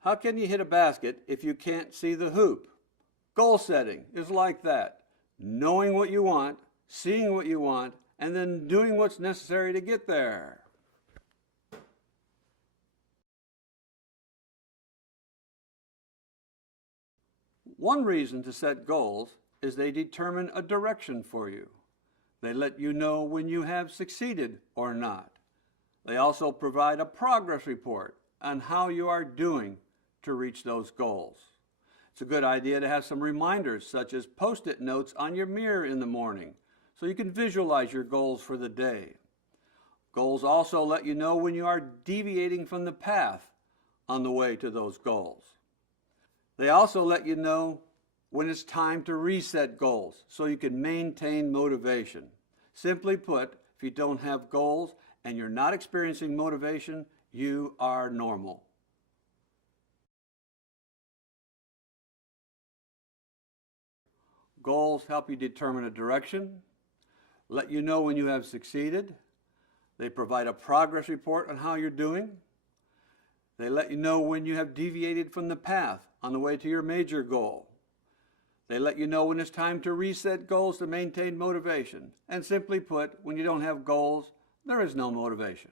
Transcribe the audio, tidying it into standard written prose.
How can you hit a basket if you can't see the hoop? Goal setting is like that. Knowing what you want, seeing what you want, and then doing what's necessary to get there. One reason to set goals is they determine a direction for you. They let you know when you have succeeded or not. They also provide a progress report on how you are doing to reach those goals. It's a good idea to have some reminders, such as Post-it notes on your mirror in the morning, so you can visualize your goals for the day. Goals also let you know when you are deviating from the path on the way to those goals. They also let you know when it's time to reset goals so you can maintain motivation. Simply put, if you don't have goals and you're not experiencing motivation, you are normal. Goals help you determine a direction, let you know when you have succeeded. They provide a progress report on how you're doing. They let you know when you have deviated from the path on the way to your major goal. They let you know when it's time to reset goals to maintain motivation. And simply put, when you don't have goals, there is no motivation.